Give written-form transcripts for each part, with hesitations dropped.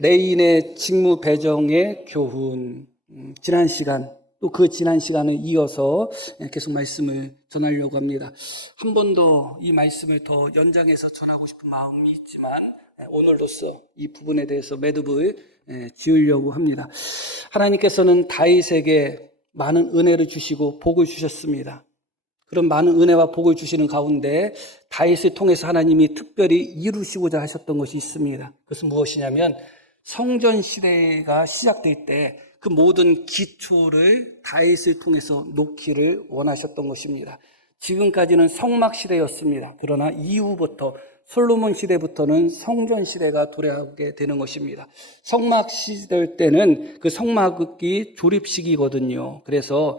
레인의 직무 배정의 교훈. 지난 시간, 또 그 지난 시간을 이어서 계속 말씀을 전하려고 합니다. 한 번 더 이 말씀을 더 연장해서 전하고 싶은 마음이 있지만 오늘로써 이 부분에 대해서 매듭을 지으려고 합니다. 하나님께서는 다윗에게 많은 은혜를 주시고 복을 주셨습니다. 그런 많은 은혜와 복을 주시는 가운데 다윗을 통해서 하나님이 특별히 이루시고자 하셨던 것이 있습니다. 그것은 무엇이냐면 성전 시대가 시작될 때 그 모든 기초를 다윗을 통해서 놓기를 원하셨던 것입니다. 지금까지는 성막 시대였습니다. 그러나 이후부터 솔로몬 시대부터는 성전 시대가 도래하게 되는 것입니다. 성막 시대 때는 그 성막이 조립식이거든요. 그래서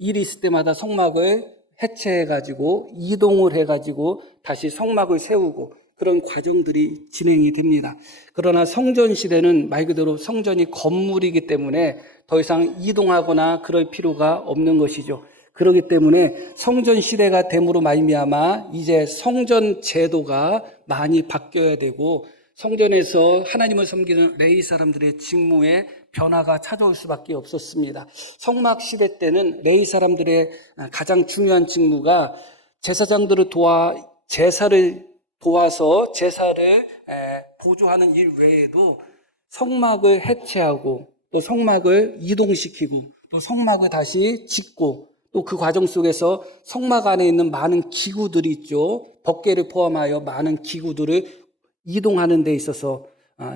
일이 있을 때마다 성막을 해체해가지고 이동을 해가지고 다시 성막을 세우고 그런 과정들이 진행이 됩니다. 그러나 성전 시대는 말 그대로 성전이 건물이기 때문에 더 이상 이동하거나 그럴 필요가 없는 것이죠. 그렇기 때문에 성전 시대가 됨으로 말미암아 이제 성전 제도가 많이 바뀌어야 되고 성전에서 하나님을 섬기는 레위 사람들의 직무에 변화가 찾아올 수밖에 없었습니다. 성막 시대 때는 레위 사람들의 가장 중요한 직무가 제사장들을 도와서 제사를 보조하는 일 외에도 성막을 해체하고 또 성막을 이동시키고 또 성막을 다시 짓고 또 그 과정 속에서 성막 안에 있는 많은 기구들이 있죠. 법궤를 포함하여 많은 기구들을 이동하는 데 있어서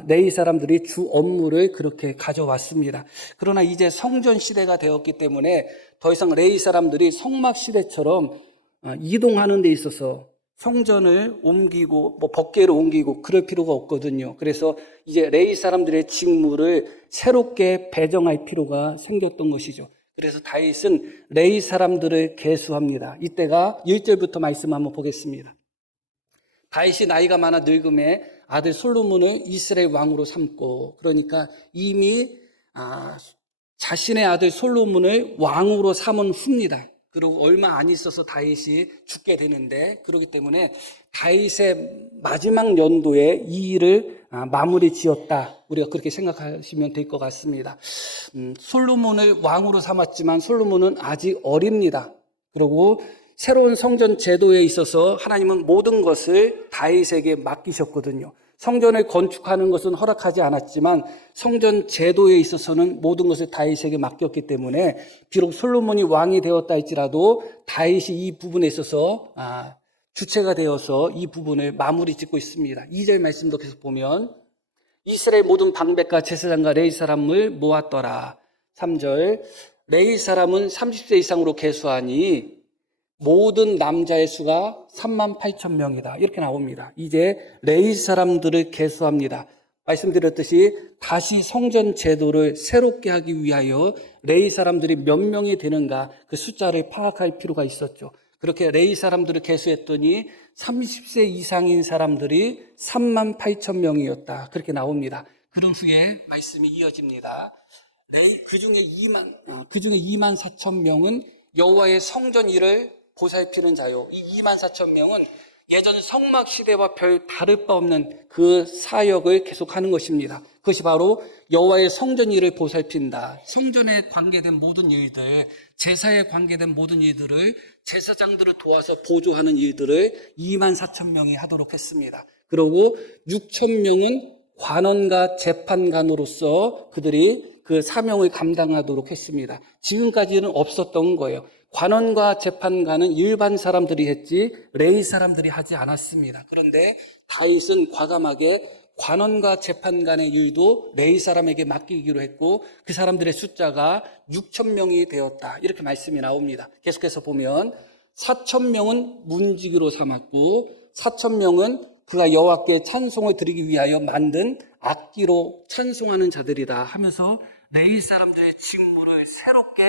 레위 사람들이 주 업무를 그렇게 가져왔습니다. 그러나 이제 성전 시대가 되었기 때문에 더 이상 레위 사람들이 성막 시대처럼 이동하는 데 있어서 성전을 옮기고 법궤를 옮기고 그럴 필요가 없거든요. 그래서 이제 레위 사람들의 직무를 새롭게 배정할 필요가 생겼던 것이죠. 그래서 다윗은 레위 사람들을 계수합니다. 이때가 1절부터 말씀 한번 보겠습니다. 다윗이 나이가 많아 늙음에 아들 솔로몬을 이스라엘 왕으로 삼고, 그러니까 이미 자신의 아들 솔로몬을 왕으로 삼은 후입니다. 그리고 얼마 안 있어서 다윗이 죽게 되는데, 그렇기 때문에 다윗의 마지막 연도에 이 일을 마무리 지었다. 우리가 그렇게 생각하시면 될 것 같습니다. 솔로몬을 왕으로 삼았지만 솔로몬은 아직 어립니다. 그리고 새로운 성전 제도에 있어서 하나님은 모든 것을 다윗에게 맡기셨거든요. 성전을 건축하는 것은 허락하지 않았지만 성전 제도에 있어서는 모든 것을 다윗에게 맡겼기 때문에 비록 솔로몬이 왕이 되었다 할지라도 다윗이 이 부분에 있어서 주체가 되어서 이 부분을 마무리 짓고 있습니다. 2절 말씀도 계속 보면 이스라엘 모든 방백과 제사장과 레위 사람을 모았더라. 3절 레위 사람은 30세 이상으로 계수하니 모든 남자의 수가 38,000명이다. 이렇게 나옵니다. 이제 레위 사람들을 계수합니다. 말씀드렸듯이 다시 성전 제도를 새롭게 하기 위하여 레위 사람들이 몇 명이 되는가 그 숫자를 파악할 필요가 있었죠. 그렇게 레위 사람들을 계수했더니 30세 이상인 사람들이 38,000명이었다. 그렇게 나옵니다. 그런 후에 말씀이 이어집니다. 그 중에 2만 4천 명은 여호와의 성전 일을 보살피는 자요. 이 2만 4천 명은 예전 성막 시대와 별 다를 바 없는 그 사역을 계속하는 것입니다. 그것이 바로 여호와의 성전 일을 보살핀다. 성전에 관계된 모든 일들, 제사에 관계된 모든 일들을 제사장들을 도와서 보조하는 일들을 2만 4천 명이 하도록 했습니다. 그리고 6천 명은 관원과 재판관으로서 그들이 그 사명을 감당하도록 했습니다. 지금까지는 없었던 거예요. 관원과 재판관은 일반 사람들이 했지 레위 사람들이 하지 않았습니다. 그런데 다윗은 과감하게 관원과 재판관의 일도 레위 사람에게 맡기기로 했고 그 사람들의 숫자가 6천 명이 되었다. 이렇게 말씀이 나옵니다. 계속해서 보면 4천 명은 문지기로 삼았고 4천 명은 그가 여호와께 찬송을 드리기 위하여 만든 악기로 찬송하는 자들이다 하면서 레위 사람들의 직무를 새롭게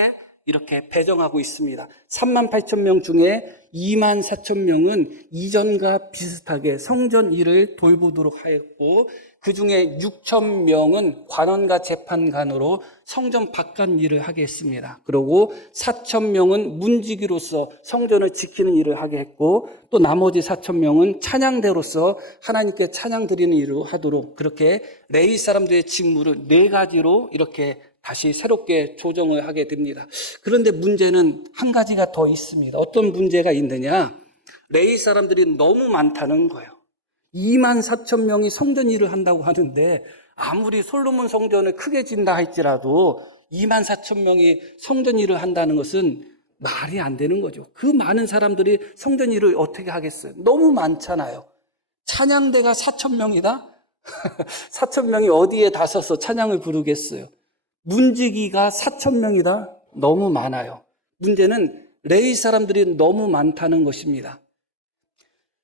이렇게 배정하고 있습니다. 38,000명 중에 24,000명은 이전과 비슷하게 성전 일을 돌보도록 하였고, 그 중에 6,000명은 관원과 재판관으로 성전 바깥 일을 하게 했습니다. 그리고 4,000명은 문지기로서 성전을 지키는 일을 하게 했고, 또 나머지 4,000명은 찬양대로서 하나님께 찬양 드리는 일을 하도록, 그렇게 레위 사람들의 직무를 4가지로 이렇게 다시 새롭게 조정을 하게 됩니다. 그런데 문제는 한 가지가 더 있습니다. 어떤 문제가 있느냐? 레위 사람들이 너무 많다는 거예요. 24,000명이 성전 일을 한다고 하는데, 아무리 솔로몬 성전을 크게 짓는다 할지라도 24,000명이 성전 일을 한다는 것은 말이 안 되는 거죠. 그 많은 사람들이 성전 일을 어떻게 하겠어요? 너무 많잖아요. 찬양대가 4,000명이다? 4,000명이 어디에 다 서서 찬양을 부르겠어요? 문지기가 4,000명이다? 너무 많아요. 문제는 레위 사람들이 너무 많다는 것입니다.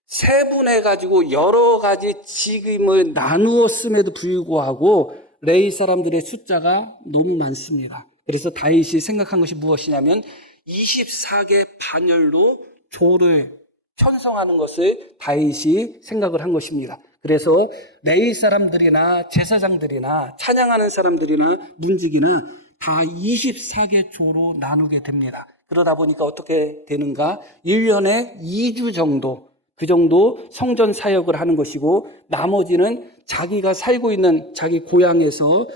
세분해가지고 여러 가지 직임을 나누었음에도 불구하고 레위 사람들의 숫자가 너무 많습니다. 그래서 다윗이 생각한 것이 무엇이냐면 24개 반열로 조를 편성하는 것을 다윗이 생각을 한 것입니다. 그래서 레위 사람들이나 제사장들이나 찬양하는 사람들이나 문지기나 다 24개 조로 나누게 됩니다. 그러다 보니까 어떻게 되는가? 1년에 2주 정도, 그 정도 성전 사역을 하는 것이고, 나머지는 자기가 살고 있는 자기 고향에서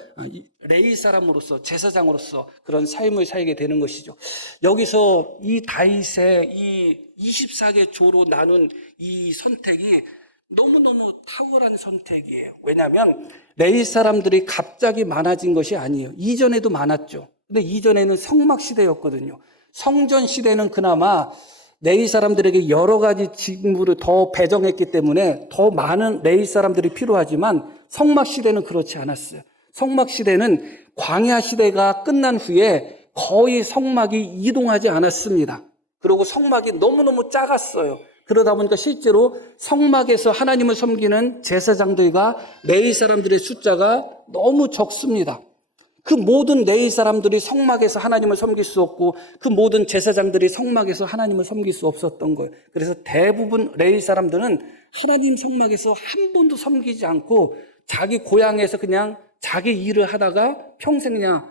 레위 사람으로서, 제사장으로서 그런 삶을 살게 되는 것이죠. 여기서 이 다윗의 이 24개 조로 나눈 이 선택이 너무너무 탁월한 선택이에요. 왜냐하면 레위 사람들이 갑자기 많아진 것이 아니에요. 이전에도 많았죠. 근데 이전에는 성막 시대였거든요. 성전 시대는 그나마 레위 사람들에게 여러 가지 직무를 더 배정했기 때문에 더 많은 레위 사람들이 필요하지만, 성막 시대는 그렇지 않았어요. 성막 시대는 광야 시대가 끝난 후에 거의 성막이 이동하지 않았습니다. 그리고 성막이 너무너무 작았어요. 그러다 보니까 실제로 성막에서 하나님을 섬기는 제사장들과 레위 사람들의 숫자가 너무 적습니다. 그 모든 레위 사람들이 성막에서 하나님을 섬길 수 없고, 그 모든 제사장들이 성막에서 하나님을 섬길 수 없었던 거예요. 그래서 대부분 레위 사람들은 하나님 성막에서 한 번도 섬기지 않고 자기 고향에서 그냥 자기 일을 하다가 평생 그냥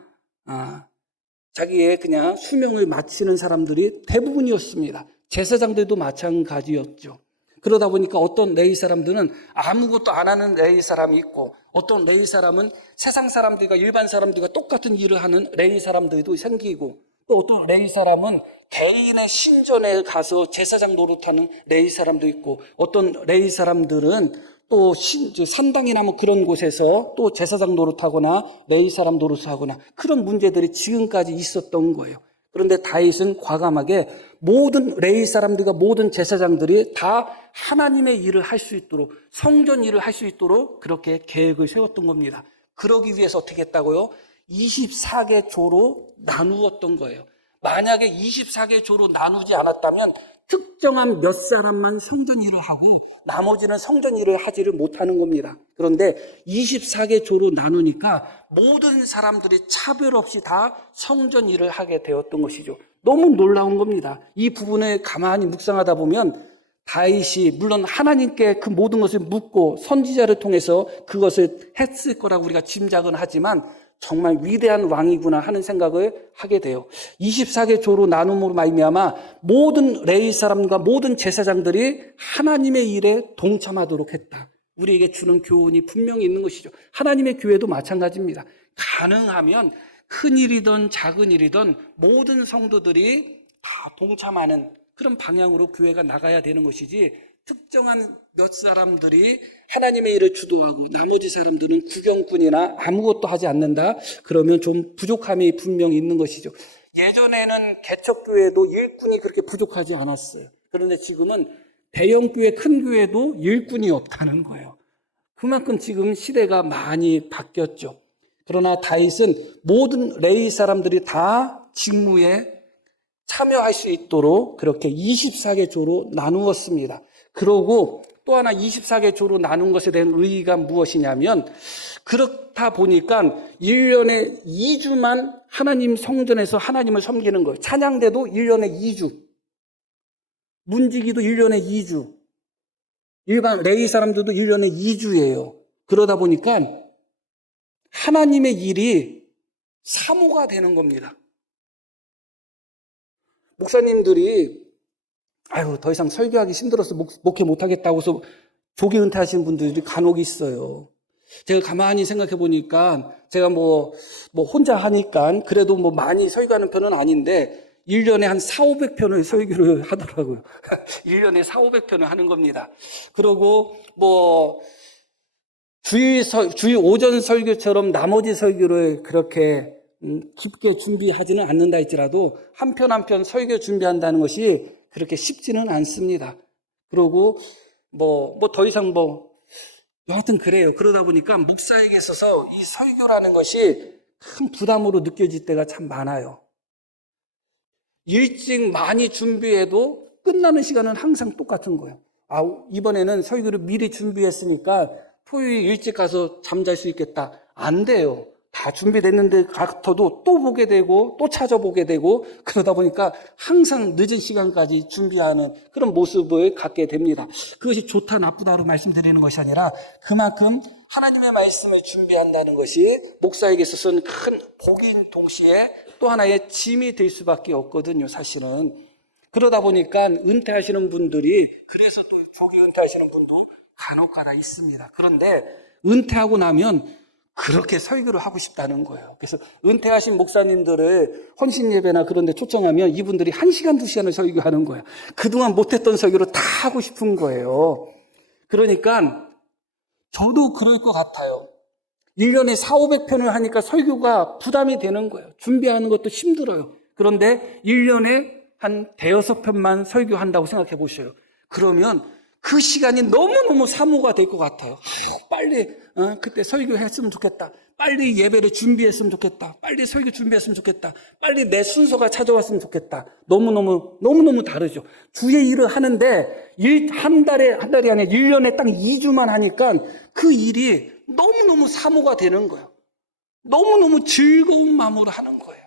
자기의 그냥 수명을 마치는 사람들이 대부분이었습니다. 제사장들도 마찬가지였죠. 그러다 보니까 어떤 레위 사람들은 아무것도 안 하는 레위 사람이 있고, 어떤 레위 사람은 세상 사람들과 일반 사람들과 똑같은 일을 하는 레위 사람들도 생기고, 또 어떤 레위 사람은 개인의 신전에 가서 제사장 노릇하는 레위 사람도 있고, 어떤 레위 사람들은 또 산당이나 뭐 그런 곳에서 또 제사장 노릇하거나 레위 사람 노릇하거나, 그런 문제들이 지금까지 있었던 거예요. 그런데 다윗은 과감하게 모든 레위 사람들과 모든 제사장들이 다 하나님의 일을 할 수 있도록, 성전 일을 할 수 있도록 그렇게 계획을 세웠던 겁니다. 그러기 위해서 어떻게 했다고요? 24개 조로 나누었던 거예요. 만약에 24개 조로 나누지 않았다면 특정한 몇 사람만 성전 일을 하고 나머지는 성전 일을 하지를 못하는 겁니다. 그런데 24개 조로 나누니까 모든 사람들이 차별 없이 다 성전 일을 하게 되었던 것이죠. 너무 놀라운 겁니다. 이 부분을 가만히 묵상하다 보면 다윗이 물론 하나님께 그 모든 것을 묻고 선지자를 통해서 그것을 했을 거라고 우리가 짐작은 하지만, 정말 위대한 왕이구나 하는 생각을 하게 돼요. 24개 조로 나눔으로 말미암아 모든 레위 사람과 모든 제사장들이 하나님의 일에 동참하도록 했다. 우리에게 주는 교훈이 분명히 있는 것이죠. 하나님의 교회도 마찬가지입니다. 가능하면 큰 일이든 작은 일이든 모든 성도들이 다 동참하는 그런 방향으로 교회가 나가야 되는 것이지, 특정한 몇 사람들이 하나님의 일을 주도하고 나머지 사람들은 구경꾼이나 아무것도 하지 않는다, 그러면 좀 부족함이 분명히 있는 것이죠. 예전에는 개척교회도 일꾼이 그렇게 부족하지 않았어요. 그런데 지금은 대형교회, 큰 교회도 일꾼이 없다는 거예요. 그만큼 지금 시대가 많이 바뀌었죠. 그러나 다윗은 모든 레위 사람들이 다 직무에 참여할 수 있도록 그렇게 24개 조로 나누었습니다. 그러고 또 하나 24개 조로 나눈 것에 대한 의의가 무엇이냐면, 그렇다 보니까 1년에 2주만 하나님 성전에서 하나님을 섬기는 거예요. 찬양대도 1년에 2주, 문지기도 1년에 2주, 일반 레위 사람들도 1년에 2주예요. 그러다 보니까 하나님의 일이 사모가 되는 겁니다. 목사님들이 더 이상 설교하기 힘들어서 목회 못하겠다고 해서 조기 은퇴하시는 분들이 간혹 있어요. 제가 가만히 생각해 보니까 제가 혼자 하니까 그래도 많이 설교하는 편은 아닌데 1년에 한 400~500편을 설교를 하더라고요. 1년에 400~500편을 하는 겁니다. 그리고 주일 오전 설교처럼 나머지 설교를 그렇게 깊게 준비하지는 않는다 할지라도 한 편 한 편 설교 준비한다는 것이 그렇게 쉽지는 않습니다. 그리고 더 이상 여하튼 그래요. 그러다 보니까 목사에게 있어서 이 설교라는 것이 큰 부담으로 느껴질 때가 참 많아요. 일찍 많이 준비해도 끝나는 시간은 항상 똑같은 거예요. 이번에는 설교를 미리 준비했으니까 토요일 일찍 가서 잠잘 수 있겠다. 안 돼요. 다 준비됐는데 같아도 또 보게 되고 또 찾아보게 되고 그러다 보니까 항상 늦은 시간까지 준비하는 그런 모습을 갖게 됩니다. 그것이 좋다 나쁘다로 말씀드리는 것이 아니라 그만큼 하나님의 말씀을 준비한다는 것이 목사에게 있어서는 큰 복인 동시에 또 하나의 짐이 될 수밖에 없거든요, 사실은. 그러다 보니까 은퇴하시는 분들이, 그래서 또 조기 은퇴하시는 분도 간혹가다 있습니다. 그런데 은퇴하고 나면 그렇게 설교를 하고 싶다는 거예요. 그래서 은퇴하신 목사님들을 헌신 예배나 그런 데 초청하면 이분들이 1시간, 2시간을 설교하는 거예요. 그동안 못했던 설교를 다 하고 싶은 거예요. 그러니까 저도 그럴 것 같아요. 1년에 400~500편을 하니까 설교가 부담이 되는 거예요. 준비하는 것도 힘들어요. 그런데 1년에 한 5~6편만 설교한다고 생각해 보셔요. 그러면 그 시간이 너무너무 사모가 될 것 같아요. 빨리 그때 설교했으면 좋겠다. 빨리 예배를 준비했으면 좋겠다. 빨리 설교 준비했으면 좋겠다. 빨리 내 순서가 찾아왔으면 좋겠다. 너무너무 다르죠. 주의 일을 하는데 한 달이 아니라 1년에 딱 2주만 하니까 그 일이 너무너무 사모가 되는 거예요. 너무너무 즐거운 마음으로 하는 거예요.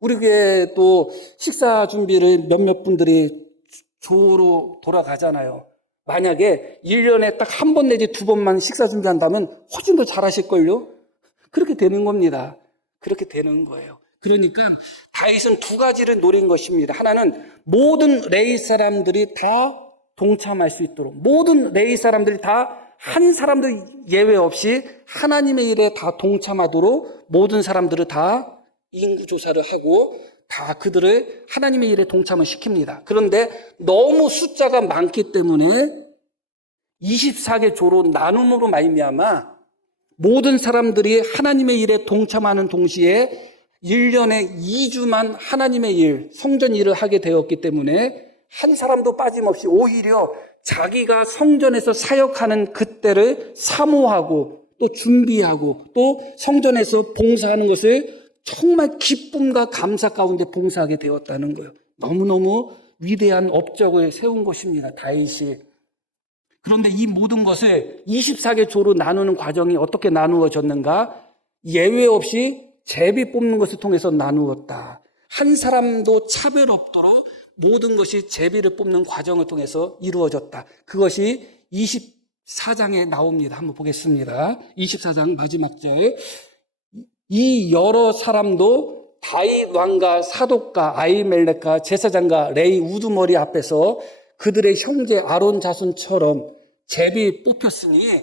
우리 교회 또 식사 준비를 몇몇 분들이 조로 돌아가잖아요. 만약에 1년에 딱 한 번 내지 2번만 식사 준비한다면 훨씬 더 잘하실걸요? 그렇게 되는 겁니다. 그렇게 되는 거예요. 그러니까 다윗은 2가지를 노린 것입니다. 하나는 모든 레위 사람들이 다 동참할 수 있도록, 모든 레위 사람들이 다 한 사람도 예외 없이 하나님의 일에 다 동참하도록 모든 사람들을 다 인구조사를 하고 다 그들을 하나님의 일에 동참을 시킵니다. 그런데 너무 숫자가 많기 때문에 24개 조로 나눔으로 말미암아 모든 사람들이 하나님의 일에 동참하는 동시에 1년에 2주만 하나님의 일, 성전 일을 하게 되었기 때문에 한 사람도 빠짐없이 오히려 자기가 성전에서 사역하는 그때를 사모하고 또 준비하고 또 성전에서 봉사하는 것을 정말 기쁨과 감사 가운데 봉사하게 되었다는 거예요. 너무너무 위대한 업적을 세운 것입니다, 다윗이. 그런데 이 모든 것을 24개 조로 나누는 과정이 어떻게 나누어졌는가? 예외 없이 제비 뽑는 것을 통해서 나누었다. 한 사람도 차별 없도록 모든 것이 제비를 뽑는 과정을 통해서 이루어졌다. 그것이 24장에 나옵니다. 한번 보겠습니다. 24장 마지막 절. 이 여러 사람도 다윗 왕과 사독과 아히멜렉과 제사장과 레위 우두머리 앞에서 그들의 형제 아론 자손처럼 제비 뽑혔으니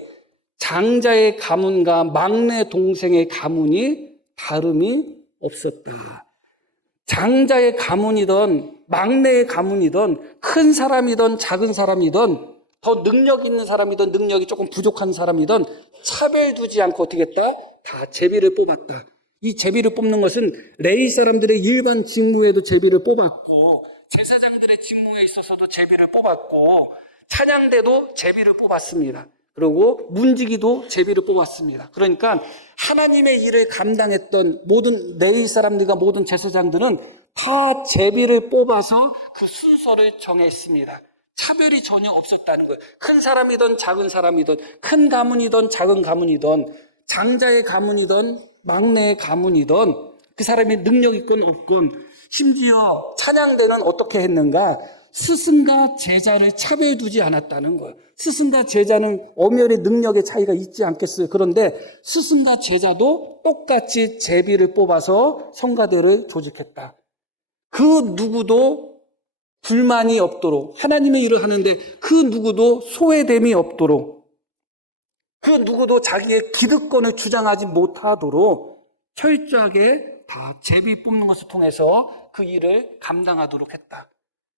장자의 가문과 막내 동생의 가문이 다름이 없었다. 장자의 가문이든 막내의 가문이든 큰 사람이든 작은 사람이든 더 능력 있는 사람이든 능력이 조금 부족한 사람이든 차별 두지 않고 어떻게 했다? 다 제비를 뽑았다. 이 제비를 뽑는 것은 레위 사람들의 일반 직무에도 제비를 뽑았고 제사장들의 직무에 있어서도 제비를 뽑았고 찬양대도 제비를 뽑았습니다. 그리고 문지기도 제비를 뽑았습니다. 그러니까 하나님의 일을 감당했던 모든 레위 사람들과 모든 제사장들은 다 제비를 뽑아서 그 순서를 정했습니다. 차별이 전혀 없었다는 거예요. 큰 사람이든 작은 사람이든, 큰 가문이든 작은 가문이든, 장자의 가문이든 막내의 가문이든, 그 사람이 능력 있건 없건, 심지어 찬양대는 어떻게 했는가? 스승과 제자를 차별해 두지 않았다는 거예요. 스승과 제자는 엄연히 능력의 차이가 있지 않겠어요. 그런데 스승과 제자도 똑같이 제비를 뽑아서 성가대를 조직했다. 그 누구도 불만이 없도록, 하나님의 일을 하는데 그 누구도 소외됨이 없도록, 그 누구도 자기의 기득권을 주장하지 못하도록 철저하게 다 제비 뽑는 것을 통해서 그 일을 감당하도록 했다.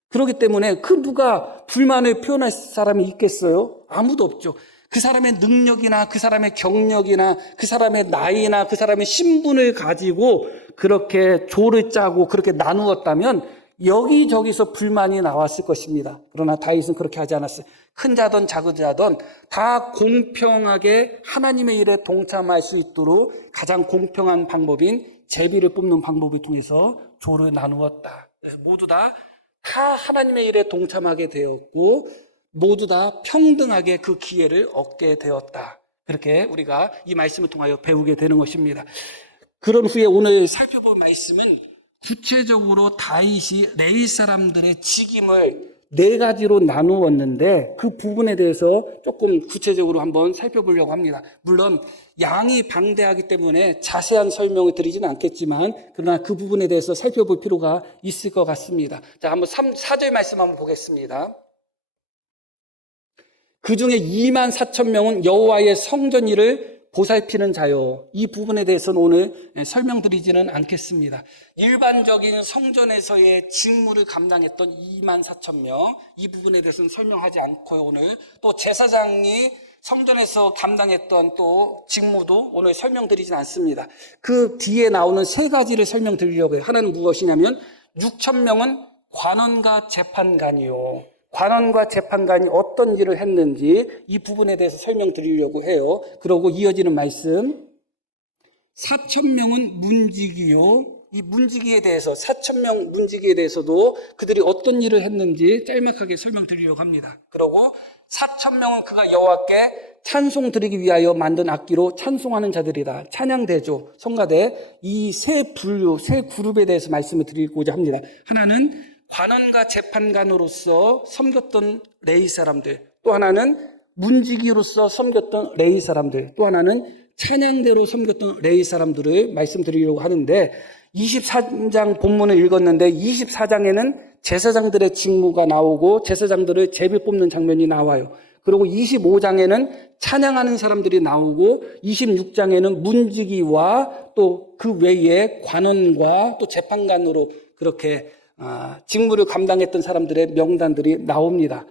그렇기 때문에 그 누가 불만을 표현할 사람이 있겠어요? 아무도 없죠. 그 사람의 능력이나 그 사람의 경력이나 그 사람의 나이나 그 사람의 신분을 가지고 그렇게 조를 짜고 그렇게 나누었다면 여기저기서 불만이 나왔을 것입니다. 그러나 다윗은 그렇게 하지 않았어요. 큰 자든 작은 자든 다 공평하게 하나님의 일에 동참할 수 있도록 가장 공평한 방법인 제비를 뽑는 방법을 통해서 조를 나누었다. 그래서 모두 다 하나님의 일에 동참하게 되었고 모두 다 평등하게 그 기회를 얻게 되었다. 그렇게 우리가 이 말씀을 통하여 배우게 되는 것입니다. 그런 후에 오늘 살펴볼 말씀은 구체적으로 다윗이 레위 사람들의 직임을 4가지로 나누었는데 그 부분에 대해서 조금 구체적으로 한번 살펴보려고 합니다. 물론 양이 방대하기 때문에 자세한 설명을 드리지는 않겠지만 그러나 그 부분에 대해서 살펴볼 필요가 있을 것 같습니다. 자, 한번 4절 말씀 한번 보겠습니다. 그 중에 2만 4천 명은 여호와의 성전 일을 보살피는 자요. 이 부분에 대해서는 오늘 설명드리지는 않겠습니다. 일반적인 성전에서의 직무를 감당했던 2만 4천 명, 이 부분에 대해서는 설명하지 않고요. 오늘 또 제사장이 성전에서 감당했던 또 직무도 오늘 설명드리진 않습니다. 그 뒤에 나오는 3가지를 설명드리려고 해요. 하나는 무엇이냐면 6천 명은 관원과 재판관이요. 관원과 재판관이 어떤 일을 했는지 이 부분에 대해서 설명드리려고 해요. 그러고 이어지는 말씀 4천 명은 문지기요. 이 문지기에 대해서 4천 명 문지기에 대해서도 그들이 어떤 일을 했는지 짤막하게 설명드리려고 합니다. 그러고 4천 명은 그가 여호와께 찬송 드리기 위하여 만든 악기로 찬송하는 자들이다. 찬양대조, 성가대 이 세 분류, 세 그룹에 대해서 말씀을 드리고자 합니다. 하나는 관원과 재판관으로서 섬겼던 레위 사람들, 또 하나는 문지기로서 섬겼던 레위 사람들, 또 하나는 찬양대로 섬겼던 레위 사람들을 말씀드리려고 하는데 24장 본문을 읽었는데 24장에는 제사장들의 직무가 나오고 제사장들을 제비 뽑는 장면이 나와요. 그리고 25장에는 찬양하는 사람들이 나오고 26장에는 문지기와 또 그 외에 관원과 또 재판관으로 그렇게 직무를 감당했던 사람들의 명단들이 나옵니다.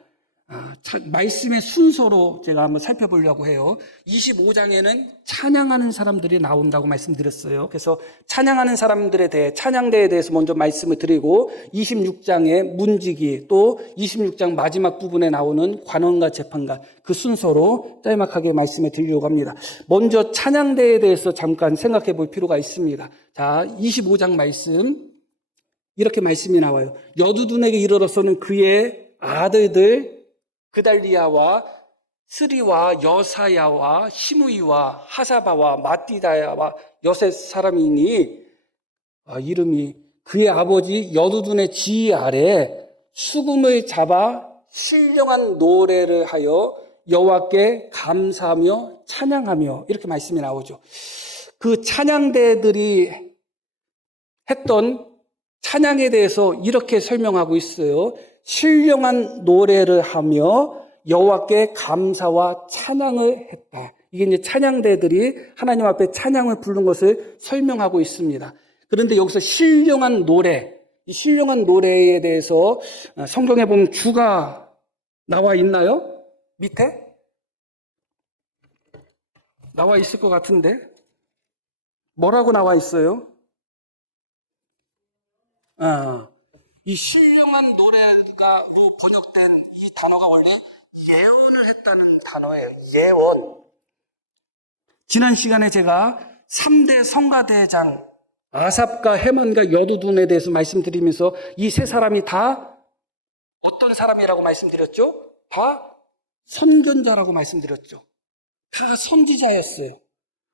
말씀의 순서로 제가 한번 살펴보려고 해요. 25장에는 찬양하는 사람들이 나온다고 말씀드렸어요. 그래서 찬양하는 사람들에 대해 찬양대에 대해서 먼저 말씀을 드리고 26장에 문지기 또 26장 마지막 부분에 나오는 관원과 재판관 그 순서로 짤막하게 말씀을 드리려고 합니다. 먼저 찬양대에 대해서 잠깐 생각해 볼 필요가 있습니다. 자, 25장 말씀 이렇게 말씀이 나와요. 여두둔에게 이르러서는 그의 아들들 그달리야와 스리와 여사야와 시므이와 하사바와 마띠다야와 여셋 사람이니 이름이 그의 아버지 여두둔의 지휘 아래 수금을 잡아 신령한 노래를 하여 여호와께 감사하며 찬양하며 이렇게 말씀이 나오죠. 그 찬양대들이 했던 찬양에 대해서 이렇게 설명하고 있어요. 신령한 노래를 하며 여호와께 감사와 찬양을 했다. 이게 이제 찬양대들이 하나님 앞에 찬양을 부른 것을 설명하고 있습니다. 그런데 여기서 신령한 노래, 이 신령한 노래에 대해서 성경에 보면 주가 나와 있나요? 밑에? 나와 있을 것 같은데? 뭐라고 나와 있어요? 이 신령한 노래가로 번역된 이 단어가 원래 예언을 했다는 단어예요. 예언. 지난 시간에 제가 3대 성가대장 아삽과 헤만과 여두둔에 대해서 말씀드리면서 이 세 사람이 다 어떤 사람이라고 말씀드렸죠? 다 선견자라고 말씀드렸죠. 다 선지자였어요.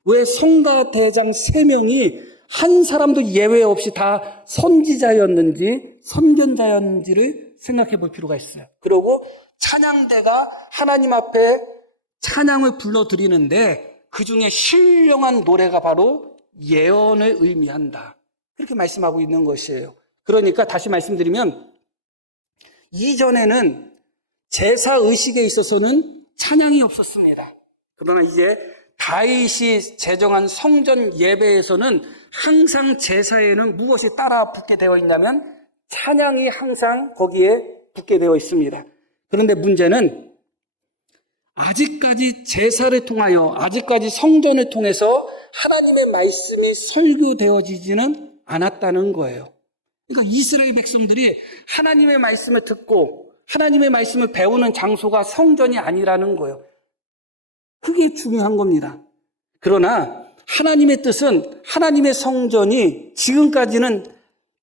왜 성가 대장 3명이 한 사람도 예외 없이 다 선지자였는지 선견자였는지를 생각해 볼 필요가 있어요. 그리고 찬양대가 하나님 앞에 찬양을 불러드리는데 그 중에 신령한 노래가 바로 예언을 의미한다. 그렇게 말씀하고 있는 것이에요. 그러니까 다시 말씀드리면 이전에는 제사의식에 있어서는 찬양이 없었습니다. 그러나 이제 다윗이 제정한 성전 예배에서는 항상 제사에는 무엇이 따라 붙게 되어 있냐면 찬양이 항상 거기에 붙게 되어 있습니다. 그런데 문제는 아직까지 제사를 통하여 아직까지 성전을 통해서 하나님의 말씀이 설교되어지지는 않았다는 거예요. 그러니까 이스라엘 백성들이 하나님의 말씀을 듣고 하나님의 말씀을 배우는 장소가 성전이 아니라는 거예요. 그게 중요한 겁니다. 그러나 하나님의 뜻은 하나님의 성전이 지금까지는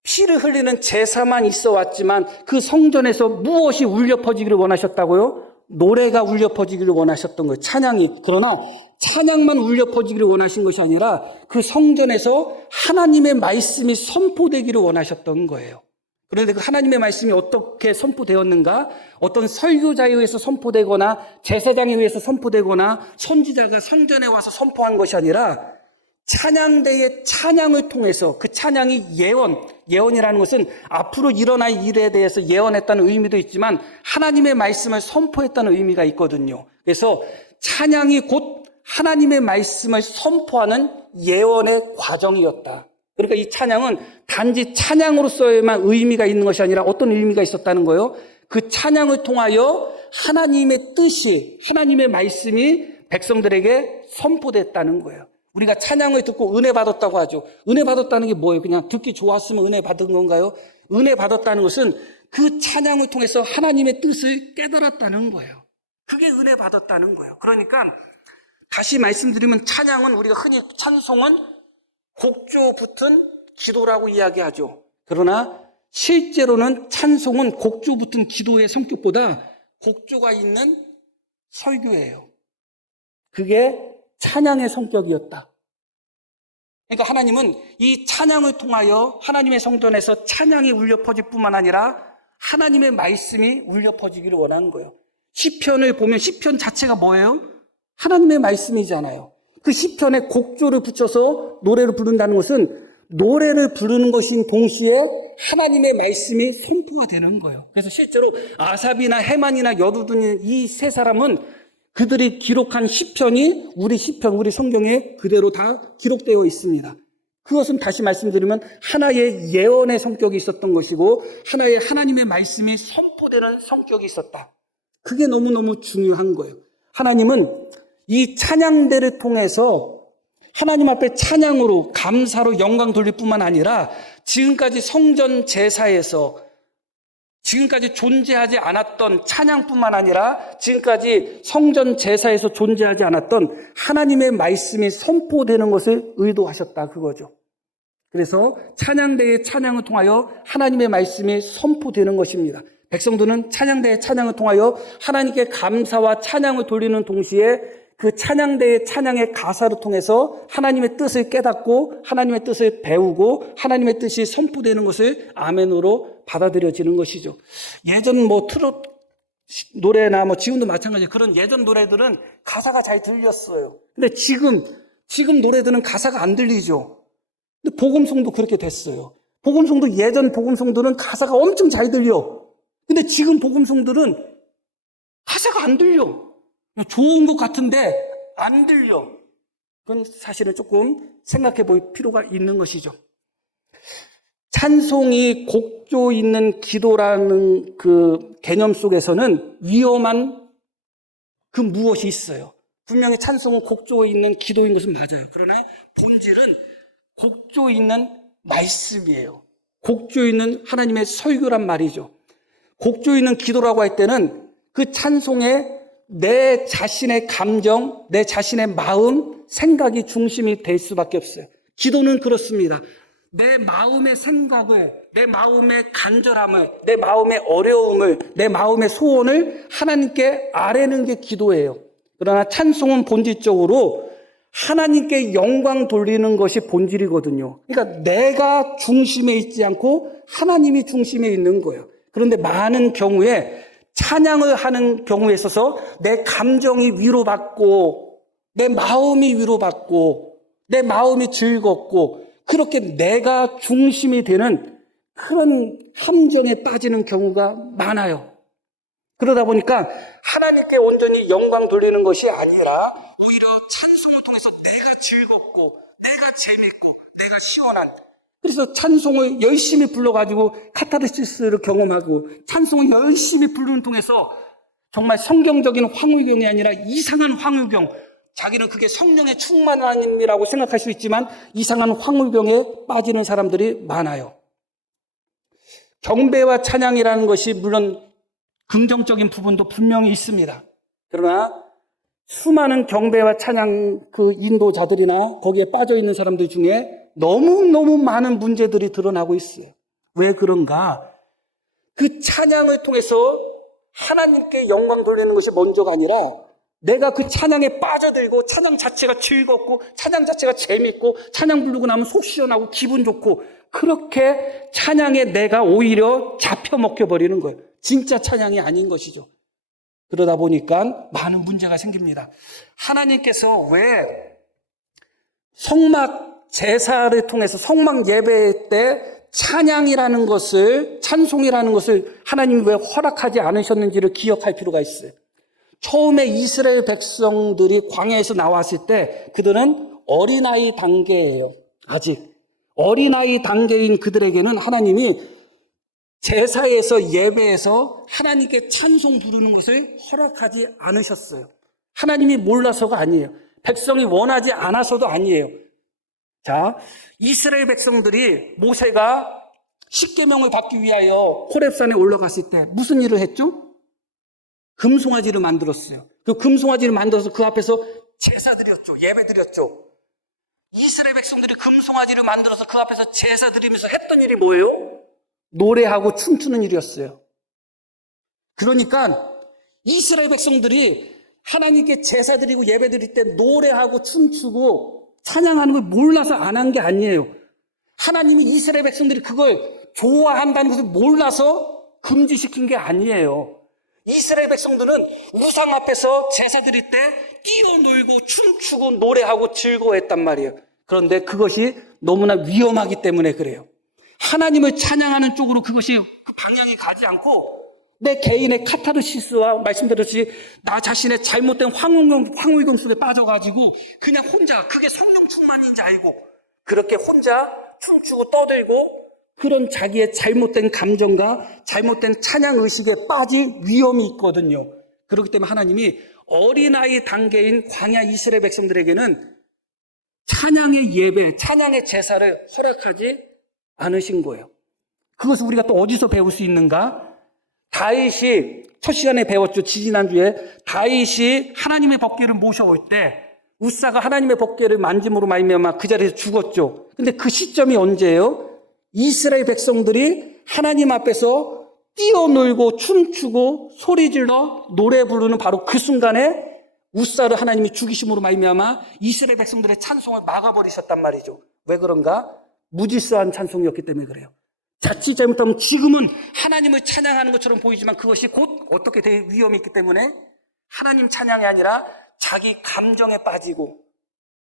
피를 흘리는 제사만 있어 왔지만 그 성전에서 무엇이 울려 퍼지기를 원하셨다고요? 노래가 울려 퍼지기를 원하셨던 거예요. 찬양이. 그러나 찬양만 울려 퍼지기를 원하신 것이 아니라 그 성전에서 하나님의 말씀이 선포되기를 원하셨던 거예요. 그런데 그 하나님의 말씀이 어떻게 선포되었는가? 어떤 설교자에 의해서 선포되거나 제사장에 의해서 선포되거나 선지자가 성전에 와서 선포한 것이 아니라 찬양대의 찬양을 통해서 그 찬양이 예언이라는 것은 앞으로 일어날 일에 대해서 예언했다는 의미도 있지만 하나님의 말씀을 선포했다는 의미가 있거든요. 그래서 찬양이 곧 하나님의 말씀을 선포하는 예언의 과정이었다. 그러니까 이 찬양은 단지 찬양으로서에만 의미가 있는 것이 아니라 어떤 의미가 있었다는 거예요? 그 찬양을 통하여 하나님의 뜻이, 하나님의 말씀이 백성들에게 선포됐다는 거예요. 우리가 찬양을 듣고 은혜 받았다고 하죠. 은혜 받았다는 게 뭐예요? 그냥 듣기 좋았으면 은혜 받은 건가요? 은혜 받았다는 것은 그 찬양을 통해서 하나님의 뜻을 깨달았다는 거예요. 그게 은혜 받았다는 거예요. 그러니까 다시 말씀드리면 찬양은 우리가 흔히 찬송은 곡조 붙은 기도라고 이야기하죠. 그러나 실제로는 찬송은 곡조 붙은 기도의 성격보다 곡조가 있는 설교예요. 그게 찬양의 성격이었다. 그러니까 하나님은 이 찬양을 통하여 하나님의 성전에서 찬양이 울려 퍼질 뿐만 아니라 하나님의 말씀이 울려 퍼지기를 원하는 거예요. 시편을 보면 시편 자체가 뭐예요? 하나님의 말씀이잖아요. 그 시편에 곡조를 붙여서 노래를 부른다는 것은 노래를 부르는 것인 동시에 하나님의 말씀이 선포가 되는 거예요. 그래서 실제로 아삽이나 헤만이나 여두둔 이 세 사람은 그들이 기록한 시편이 우리 시편, 우리 성경에 그대로 다 기록되어 있습니다. 그것은 다시 말씀드리면 하나의 예언의 성격이 있었던 것이고 하나의 하나님의 말씀이 선포되는 성격이 있었다. 그게 너무너무 중요한 거예요. 하나님은 이 찬양대를 통해서 하나님 앞에 찬양으로 감사로 영광 돌릴 뿐만 아니라 지금까지 성전 제사에서 지금까지 존재하지 않았던 찬양뿐만 아니라 지금까지 성전 제사에서 존재하지 않았던 하나님의 말씀이 선포되는 것을 의도하셨다 그거죠. 그래서 찬양대의 찬양을 통하여 하나님의 말씀이 선포되는 것입니다. 백성들은 찬양대의 찬양을 통하여 하나님께 감사와 찬양을 돌리는 동시에 그 찬양대의 찬양의 가사를 통해서 하나님의 뜻을 깨닫고 하나님의 뜻을 배우고 하나님의 뜻이 선포되는 것을 아멘으로 받아들여지는 것이죠. 예전 트롯 노래나 지금도 마찬가지예요. 그런 예전 노래들은 가사가 잘 들렸어요. 근데 지금 노래들은 가사가 안 들리죠. 근데 복음송도 그렇게 됐어요. 복음송도 예전 복음송들은 가사가 엄청 잘 들려. 근데 지금 복음송들은 가사가 안 들려. 좋은 것 같은데 안 들려. 그건 사실은 조금 생각해 볼 필요가 있는 것이죠. 찬송이 곡조 있는 기도라는 그 개념 속에서는 위험한 그 무엇이 있어요. 분명히 찬송은 곡조 있는 기도인 것은 맞아요. 그러나 본질은 곡조 있는 말씀이에요. 곡조 있는 하나님의 설교란 말이죠. 곡조 있는 기도라고 할 때는 그 찬송에 내 자신의 감정, 내 자신의 마음, 생각이 중심이 될 수밖에 없어요. 기도는 그렇습니다. 내 마음의 생각을, 내 마음의 간절함을, 내 마음의 어려움을, 내 마음의 소원을 하나님께 아뢰는 게 기도예요. 그러나 찬송은 본질적으로 하나님께 영광 돌리는 것이 본질이거든요. 그러니까 내가 중심에 있지 않고 하나님이 중심에 있는 거예요. 그런데 많은 경우에 찬양을 하는 경우에 있어서 내 감정이 위로받고 내 마음이 위로받고 내 마음이 즐겁고 그렇게 내가 중심이 되는 그런 함정에 빠지는 경우가 많아요. 그러다 보니까 하나님께 온전히 영광 돌리는 것이 아니라 오히려 찬송을 통해서 내가 즐겁고 내가 재밌고 내가 시원한, 그래서 찬송을 열심히 불러가지고 카타르시스를 경험하고 찬송을 열심히 부르는 통해서 정말 성경적인 황홀경이 아니라 이상한 황홀경, 자기는 그게 성령의 충만함이라고 생각할 수 있지만 이상한 황홀경에 빠지는 사람들이 많아요. 경배와 찬양이라는 것이 물론 긍정적인 부분도 분명히 있습니다. 그러나 수많은 경배와 찬양 그 인도자들이나 거기에 빠져 있는 사람들 중에 너무너무 많은 문제들이 드러나고 있어요. 왜 그런가? 그 찬양을 통해서 하나님께 영광 돌리는 것이 먼저가 아니라 내가 그 찬양에 빠져들고 찬양 자체가 즐겁고 찬양 자체가 재밌고 찬양 부르고 나면 속 시원하고 기분 좋고 그렇게 찬양에 내가 오히려 잡혀 먹혀버리는 거예요. 진짜 찬양이 아닌 것이죠. 그러다 보니까 많은 문제가 생깁니다. 하나님께서 왜 성막 제사를 통해서 성막 예배 때 찬양이라는 것을, 찬송이라는 것을 하나님이 왜 허락하지 않으셨는지를 기억할 필요가 있어요. 처음에 이스라엘 백성들이 광야에서 나왔을 때 그들은 어린아이 단계예요. 아직 어린아이 단계인 그들에게는 하나님이 제사에서 예배에서 하나님께 찬송 부르는 것을 허락하지 않으셨어요. 하나님이 몰라서가 아니에요. 백성이 원하지 않아서도 아니에요. 자, 이스라엘 백성들이 모세가 십계명을 받기 위하여 호렙산에 올라갔을 때 무슨 일을 했죠? 금송아지를 만들었어요. 그 금송아지를 만들어서 그 앞에서 제사 드렸죠. 예배 드렸죠. 이스라엘 백성들이 금송아지를 만들어서 그 앞에서 제사 드리면서 했던 일이 뭐예요? 노래하고 춤추는 일이었어요. 그러니까 이스라엘 백성들이 하나님께 제사 드리고 예배 드릴 때 노래하고 춤추고 찬양하는 걸 몰라서 안 한 게 아니에요. 하나님이 이스라엘 백성들이 그걸 좋아한다는 것을 몰라서 금지시킨 게 아니에요. 이스라엘 백성들은 우상 앞에서 제사 드릴 때 뛰어놀고 춤추고 노래하고 즐거워했단 말이에요. 그런데 그것이 너무나 위험하기 때문에 그래요. 하나님을 찬양하는 쪽으로 그것이 그 방향이 가지 않고 내 개인의 카타르시스와 말씀드렸듯이 나 자신의 잘못된 황홀경 속에 빠져가지고 그냥 혼자 그게 성령 충만인지 알고 그렇게 혼자 춤추고 떠들고 그런 자기의 잘못된 감정과 잘못된 찬양 의식에 빠질 위험이 있거든요. 그렇기 때문에 하나님이 어린아이 단계인 광야 이스라엘 백성들에게는 찬양의 예배, 찬양의 제사를 허락하지 않으신 거예요. 그것을 우리가 또 어디서 배울 수 있는가? 다윗이 첫 시간에 배웠죠. 지지난주에 다윗이 하나님의 법궤를 모셔올 때 우사가 하나님의 법궤를 만짐으로 말미암아 그 자리에서 죽었죠. 근데 그 시점이 언제예요? 이스라엘 백성들이 하나님 앞에서 뛰어놀고 춤추고 소리질러 노래 부르는 바로 그 순간에 우사를 하나님이 죽이심으로 말미암아 이스라엘 백성들의 찬송을 막아버리셨단 말이죠. 왜 그런가? 무질서한 찬송이었기 때문에 그래요. 자칫 잘못하면 지금은 하나님을 찬양하는 것처럼 보이지만 그것이 곧 어떻게 될 위험이 있기 때문에 하나님 찬양이 아니라 자기 감정에 빠지고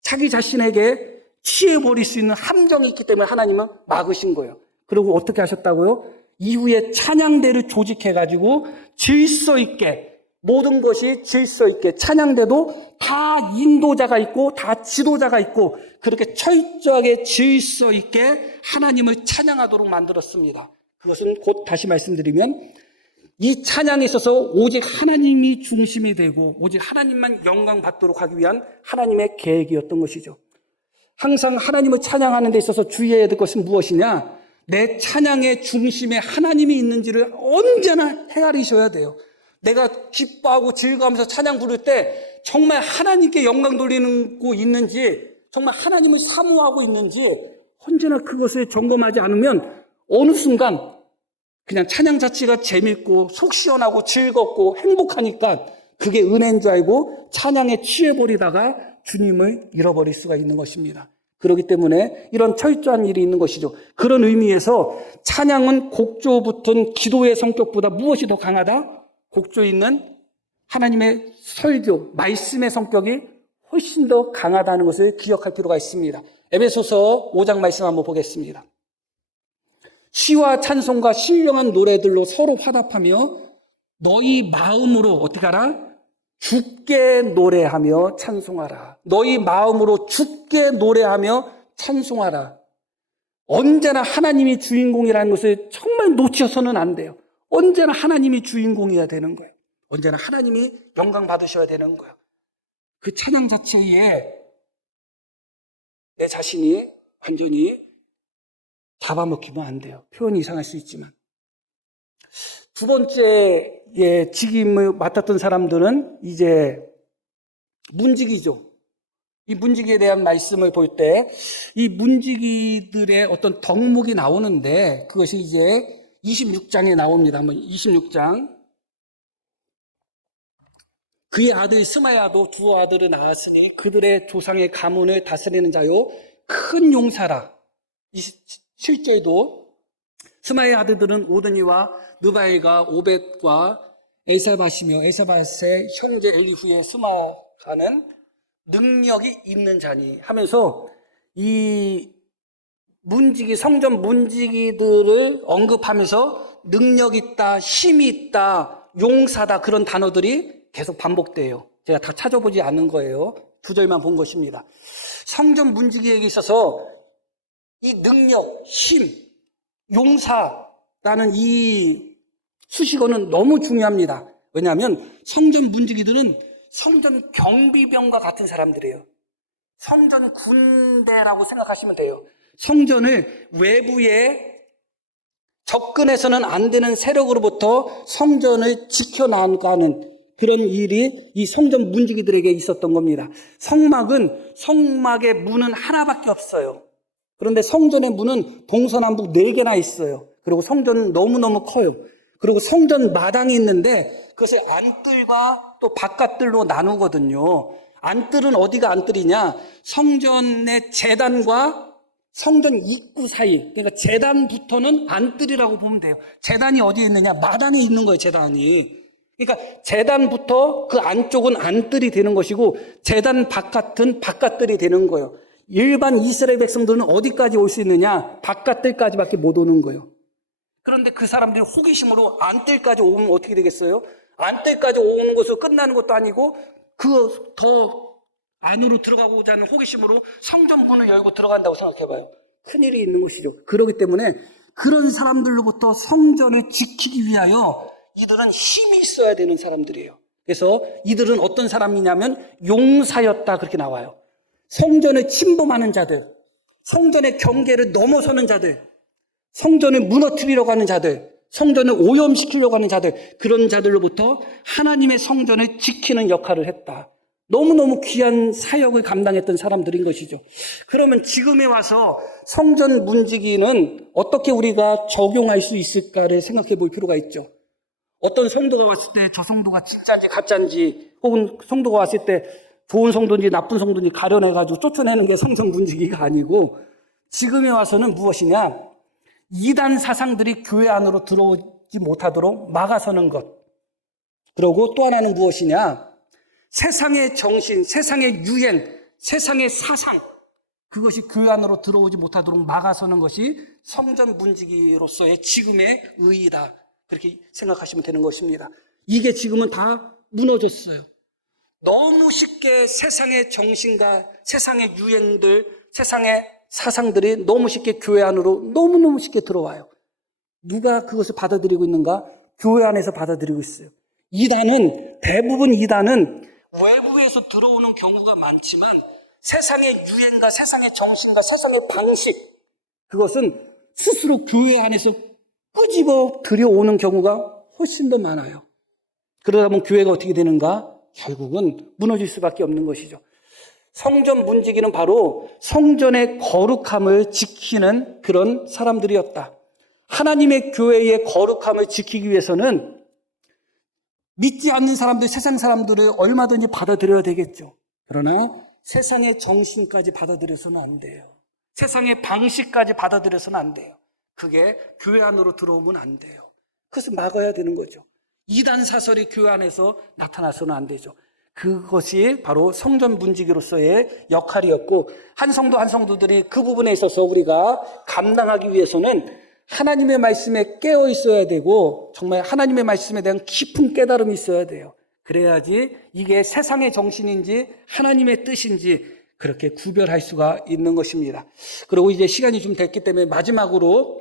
자기 자신에게 취해버릴 수 있는 함정이 있기 때문에 하나님은 막으신 거예요. 그리고 어떻게 하셨다고요? 이후에 찬양대를 조직해가지고 질서 있게 모든 것이 질서 있게 찬양대도 다 인도자가 있고 다 지도자가 있고 그렇게 철저하게 질서 있게 하나님을 찬양하도록 만들었습니다. 그것은 곧 다시 말씀드리면 이 찬양에 있어서 오직 하나님이 중심이 되고 오직 하나님만 영광 받도록 하기 위한 하나님의 계획이었던 것이죠. 항상 하나님을 찬양하는 데 있어서 주의해야 될 것은 무엇이냐? 내 찬양의 중심에 하나님이 있는지를 언제나 헤아리셔야 돼요. 내가 기뻐하고 즐거워하면서 찬양 부를 때 정말 하나님께 영광 돌리고 있는지 정말 하나님을 사모하고 있는지 언제나 그것을 점검하지 않으면 어느 순간 그냥 찬양 자체가 재밌고 속 시원하고 즐겁고 행복하니까 그게 은혜인 줄 알고 찬양에 취해버리다가 주님을 잃어버릴 수가 있는 것입니다. 그렇기 때문에 이런 철저한 일이 있는 것이죠. 그런 의미에서 찬양은 곡조 붙은 기도의 성격보다 무엇이 더 강하다? 곡조에 있는 하나님의 설교, 말씀의 성격이 훨씬 더 강하다는 것을 기억할 필요가 있습니다. 에베소서 5장 말씀 한번 보겠습니다. 시와 찬송과 신령한 노래들로 서로 화답하며 너희 마음으로 어떻게 하라? 주께 노래하며 찬송하라. 너희 마음으로 주께 노래하며 찬송하라. 언제나 하나님이 주인공이라는 것을 정말 놓쳐서는 안 돼요. 언제나 하나님이 주인공이어야 되는 거예요. 언제나 하나님이 영광 받으셔야 되는 거예요. 그 찬양 자체에 내 자신이 완전히 잡아먹히면 안 돼요. 표현이 이상할 수 있지만. 두 번째 직임을 맡았던 사람들은 이제 문지기죠. 이 문지기에 대한 말씀을 볼 때 이 문지기들의 어떤 덕목이 나오는데 그것이 이제 26장에 나옵니다. 한번 26장. 그의 아들 스마야도 두 아들을 낳았으니 그들의 조상의 가문을 다스리는 자요 큰 용사라. 27절도 스마의 아들들은 오드니와 느바엘과 오벳과 엘사밧이며 엘사밧의 형제 엘리후의 스마가는 능력이 있는 자니 하면서 이 문지기 성전 문지기들을 언급하면서 능력 있다, 힘이 있다, 용사다 그런 단어들이 계속 반복돼요. 제가 다 찾아보지 않은 거예요. 두 절만 본 것입니다. 성전 문지기에게 있어서 이 능력, 힘, 용사라는 이 수식어는 너무 중요합니다. 왜냐하면 성전 문지기들은 성전 경비병과 같은 사람들이에요. 성전 군대라고 생각하시면 돼요. 성전을 외부에 접근해서는 안 되는 세력으로부터 성전을 지켜나가는 그런 일이 이 성전 문지기들에게 있었던 겁니다. 성막의 문은 하나밖에 없어요. 그런데 성전의 문은 동서남북 4개나 있어요. 그리고 성전은 너무너무 커요. 그리고 성전 마당이 있는데 그것을 안뜰과 또 바깥뜰로 나누거든요. 안뜰은 어디가 안뜰이냐? 성전의 제단과 성전 입구 사이, 그러니까 제단부터는 안뜰이라고 보면 돼요. 제단이 어디에 있느냐? 마당에 있는 거예요, 제단이. 그러니까 제단부터 그 안쪽은 안뜰이 되는 것이고 제단 바깥은 바깥뜰이 되는 거예요. 일반 이스라엘 백성들은 어디까지 올 수 있느냐? 바깥뜰까지밖에 못 오는 거예요. 그런데 그 사람들이 호기심으로 안뜰까지 오면 어떻게 되겠어요? 안뜰까지 오는 것으로 끝나는 것도 아니고 그 더 안으로 들어가고자 하는 호기심으로 성전 문을 열고 들어간다고 생각해봐요. 큰일이 있는 것이죠. 그렇기 때문에 그런 사람들로부터 성전을 지키기 위하여 이들은 힘이 있어야 되는 사람들이에요. 그래서 이들은 어떤 사람이냐면 용사였다 그렇게 나와요. 성전을 침범하는 자들, 성전의 경계를 넘어서는 자들, 성전을 무너뜨리려고 하는 자들, 성전을 오염시키려고 하는 자들, 그런 자들로부터 하나님의 성전을 지키는 역할을 했다. 너무너무 귀한 사역을 감당했던 사람들인 것이죠. 그러면 지금에 와서 성전 문지기는 어떻게 우리가 적용할 수 있을까를 생각해 볼 필요가 있죠. 어떤 성도가 왔을 때 저 성도가 진짜인지 가짜인지 혹은 성도가 왔을 때 좋은 성도인지 나쁜 성도인지 가려내가지고 쫓아내는 게 성전 문지기가 아니고 지금에 와서는 무엇이냐? 이단 사상들이 교회 안으로 들어오지 못하도록 막아서는 것. 그리고 또 하나는 무엇이냐? 세상의 정신, 세상의 유행, 세상의 사상 그것이 교회 안으로 들어오지 못하도록 막아서는 것이 성전 문지기로서의 지금의 의의다. 그렇게 생각하시면 되는 것입니다. 이게 지금은 다 무너졌어요. 너무 쉽게 세상의 정신과 세상의 유행들, 세상의 사상들이 너무 쉽게 교회 안으로 너무너무 쉽게 들어와요. 누가 그것을 받아들이고 있는가? 교회 안에서 받아들이고 있어요. 대부분 이단은 외부에서 들어오는 경우가 많지만 세상의 유행과 세상의 정신과 세상의 방식, 그것은 스스로 교회 안에서 끄집어 들여오는 경우가 훨씬 더 많아요. 그러다 보면 교회가 어떻게 되는가? 결국은 무너질 수밖에 없는 것이죠. 성전 문지기는 바로 성전의 거룩함을 지키는 그런 사람들이었다. 하나님의 교회의 거룩함을 지키기 위해서는 믿지 않는 사람들, 세상 사람들을 얼마든지 받아들여야 되겠죠. 그러나 세상의 정신까지 받아들여서는 안 돼요. 세상의 방식까지 받아들여서는 안 돼요. 그게 교회 안으로 들어오면 안 돼요. 그것을 막아야 되는 거죠. 이단 사설이 교회 안에서 나타나서는 안 되죠. 그것이 바로 성전 문지기로서의 역할이었고, 한 성도 한 성도들이 그 부분에 있어서 우리가 감당하기 위해서는 하나님의 말씀에 깨어 있어야 되고, 정말 하나님의 말씀에 대한 깊은 깨달음이 있어야 돼요. 그래야지 이게 세상의 정신인지 하나님의 뜻인지 그렇게 구별할 수가 있는 것입니다. 그리고 이제 시간이 좀 됐기 때문에 마지막으로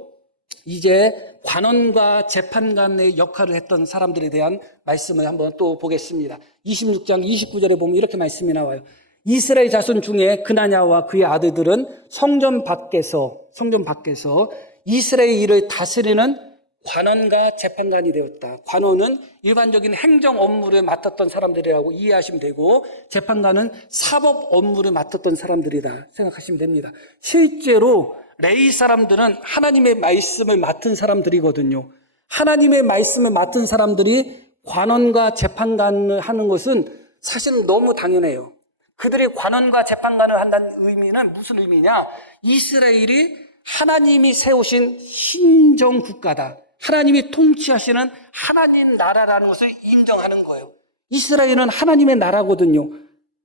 이제 관원과 재판관의 역할을 했던 사람들에 대한 말씀을 한번 또 보겠습니다. 26장 29절에 보면 이렇게 말씀이 나와요. 이스라엘 자손 중에 그나냐와 그의 아들들은 성전 밖에서 이스라엘 일을 다스리는 관원과 재판관이 되었다. 관원은 일반적인 행정 업무를 맡았던 사람들이라고 이해하시면 되고, 재판관은 사법 업무를 맡았던 사람들이다 생각하시면 됩니다. 실제로 레위 사람들은 하나님의 말씀을 맡은 사람들이거든요. 하나님의 말씀을 맡은 사람들이 관원과 재판관을 하는 것은 사실은 너무 당연해요. 그들이 관원과 재판관을 한다는 의미는 무슨 의미냐? 이스라엘이 하나님이 세우신 신정 국가다. 하나님이 통치하시는 하나님 나라라는 것을 인정하는 거예요. 이스라엘은 하나님의 나라거든요.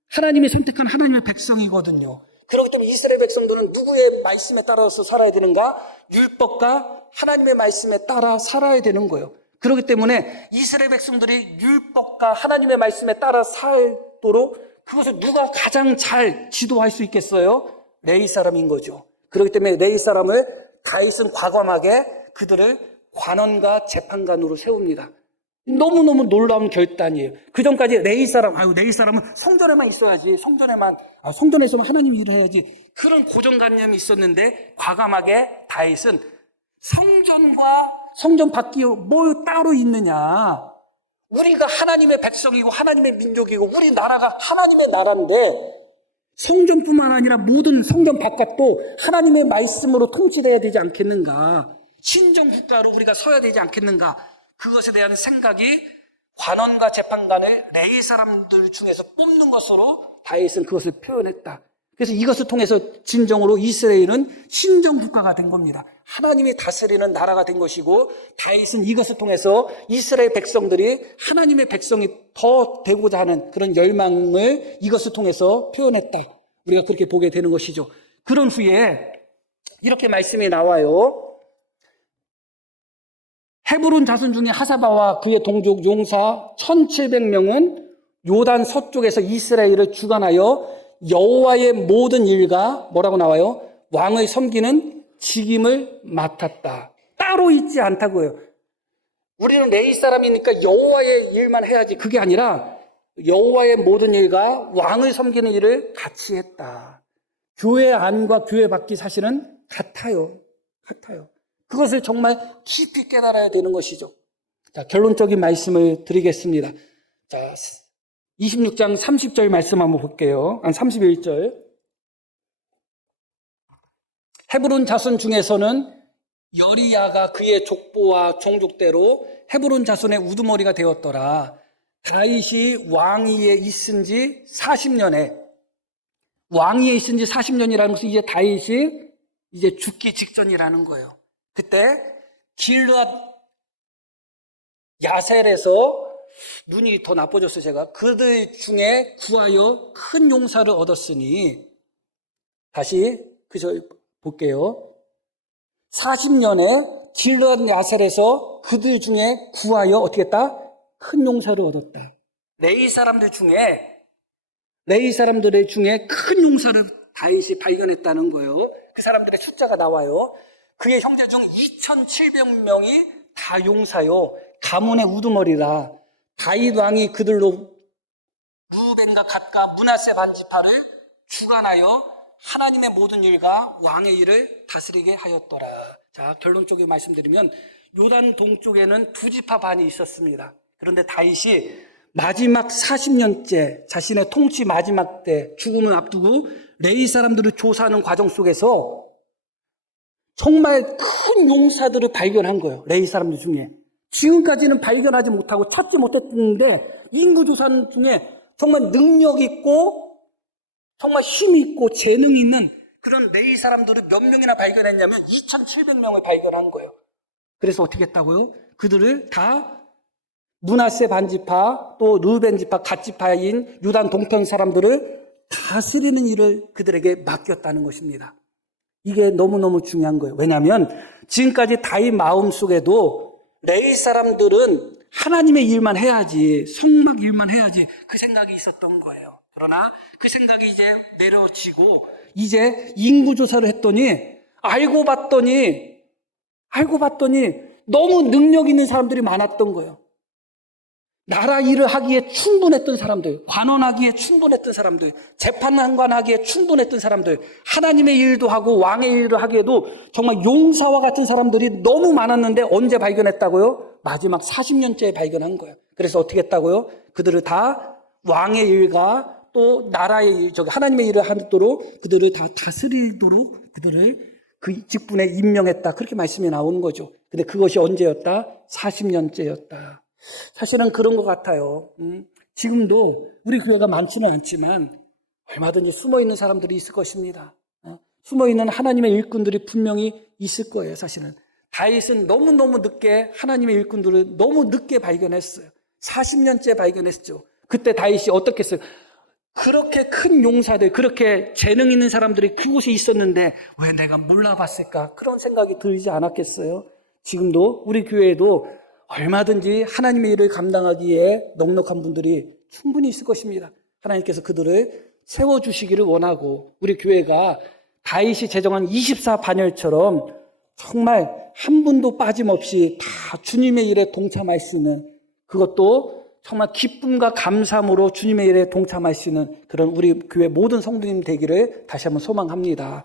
하나님이 선택한 하나님의 백성이거든요. 그렇기 때문에 이스라엘 백성들은 누구의 말씀에 따라서 살아야 되는가? 율법과 하나님의 말씀에 따라 살아야 되는 거예요. 그렇기 때문에 이스라엘 백성들이 율법과 하나님의 말씀에 따라 살도록 그것을 누가 가장 잘 지도할 수 있겠어요? 레위 사람인 거죠. 그렇기 때문에 레위 사람을 다윗은 과감하게 그들을 관원과 재판관으로 세웁니다. 너무너무 놀라운 결단이에요. 그 전까지 레위 사람은 성전에만 있어야지. 성전에서만 하나님 일을 해야지. 그런 고정관념이 있었는데 과감하게 다윗은 성전과 성전 밖이 뭘 따로 있느냐. 우리가 하나님의 백성이고 하나님의 민족이고 우리 나라가 하나님의 나라인데 성전뿐만 아니라 모든 성전 바깥도 하나님의 말씀으로 통치돼야 되지 않겠는가. 신정 국가로 우리가 서야 되지 않겠는가. 그것에 대한 생각이 관원과 재판관을 레위 사람들 중에서 뽑는 것으로 다윗은 그것을 표현했다. 그래서 이것을 통해서 진정으로 이스라엘은 신정 국가가 된 겁니다. 하나님이 다스리는 나라가 된 것이고, 다윗은 이것을 통해서 이스라엘 백성들이 하나님의 백성이 더 되고자 하는 그런 열망을 이것을 통해서 표현했다. 우리가 그렇게 보게 되는 것이죠. 그런 후에 이렇게 말씀이 나와요. 헤브론 자손 중에 하사바와 그의 동족 용사 1700명은 요단 서쪽에서 이스라엘을 주관하여 여호와의 모든 일과 뭐라고 나와요? 왕을 섬기는 직임을 맡았다. 따로 있지 않다고요. 우리는 레위 사람이니까 여호와의 일만 해야지. 그게 아니라 여호와의 모든 일과 왕을 섬기는 일을 같이 했다. 교회 안과 교회 밖이 사실은 같아요. 그것을 정말 깊이 깨달아야 되는 것이죠. 자, 결론적인 말씀을 드리겠습니다. 자, 26장 30절 말씀 한번 볼게요. 31절. 헤브론 자손 중에서는 여리야가 그의 족보와 종족대로 헤브론 자손의 우두머리가 되었더라. 다윗이 왕위에 있은 지 40년에, 왕위에 있은 지 40년이라는 것은 이제 다윗이 이제 죽기 직전이라는 거예요. 그때 길르앗 야셀에서 눈이 더 나빠졌어요. 제가 그들 중에 구하여 큰 용사를 얻었으니, 다시 그저 볼게요. 40년에 길르앗 야셀에서 그들 중에 구하여 어떻게 했다? 큰 용사를 얻었다. 레위 사람들의 중에 큰 용사를 다윗이 발견했다는 거예요. 그 사람들의 숫자가 나와요. 그의 형제 중 2700명이 다 용사요, 가문의 우두머리라. 다윗 왕이 그들로 루벤과 갓과 므낫세 반지파를 주관하여 하나님의 모든 일과 왕의 일을 다스리게 하였더라. 자, 결론적으로 말씀드리면 요단 동쪽에는 두 지파 반이 있었습니다. 그런데 다윗이 마지막 40년째 자신의 통치 마지막 때 죽음을 앞두고 레위 사람들을 조사하는 과정 속에서 정말 큰 용사들을 발견한 거예요. 레위 사람들 중에. 지금까지는 발견하지 못하고 찾지 못했는데 인구조사 중에 정말 능력 있고 정말 힘 있고 재능 있는 그런 레위 사람들을 몇 명이나 발견했냐면 2,700명을 발견한 거예요. 그래서 어떻게 했다고요? 그들을 다 므낫세 반지파 또 르벤 지파 갓지파인 유단 동편 사람들을 다스리는 일을 그들에게 맡겼다는 것입니다. 이게 너무너무 중요한 거예요. 왜냐하면 지금까지 다윗 마음속에도 레위 사람들은 하나님의 일만 해야지, 성막 일만 해야지 그 생각이 있었던 거예요. 그러나 그 생각이 이제 내려지고 이제 인구조사를 했더니 알고 봤더니 너무 능력 있는 사람들이 많았던 거예요. 나라 일을 하기에 충분했던 사람들, 관원하기에 충분했던 사람들, 재판관하기에 충분했던 사람들, 하나님의 일도 하고 왕의 일을 하기에도 정말 용사와 같은 사람들이 너무 많았는데 언제 발견했다고요? 마지막 40년째에 발견한 거예요. 그래서 어떻게 했다고요? 그들을 다 왕의 일과 또 나라의 일, 하나님의 일을 하도록 그들을 다 다스리도록 그들을 그 직분에 임명했다. 그렇게 말씀이 나오는 거죠. 근데 그것이 언제였다? 40년째였다. 사실은 그런 것 같아요. 지금도 우리 교회가 많지는 않지만 얼마든지 숨어있는 사람들이 있을 것입니다. 숨어있는 하나님의 일꾼들이 분명히 있을 거예요. 사실은 다윗은 너무너무 늦게 하나님의 일꾼들을 너무 늦게 발견했어요. 40년째 발견했죠. 그때 다윗이 어떻게 했어요? 그렇게 큰 용사들, 그렇게 재능 있는 사람들이 그곳에 있었는데 왜 내가 몰라봤을까? 그런 생각이 들지 않았겠어요? 지금도 우리 교회에도 얼마든지 하나님의 일을 감당하기에 넉넉한 분들이 충분히 있을 것입니다. 하나님께서 그들을 세워주시기를 원하고 우리 교회가 다윗이 제정한 24반열처럼 정말 한 분도 빠짐없이 다 주님의 일에 동참할 수 있는, 그것도 정말 기쁨과 감사함으로 주님의 일에 동참할 수 있는 그런 우리 교회 모든 성도님 되기를 다시 한번 소망합니다.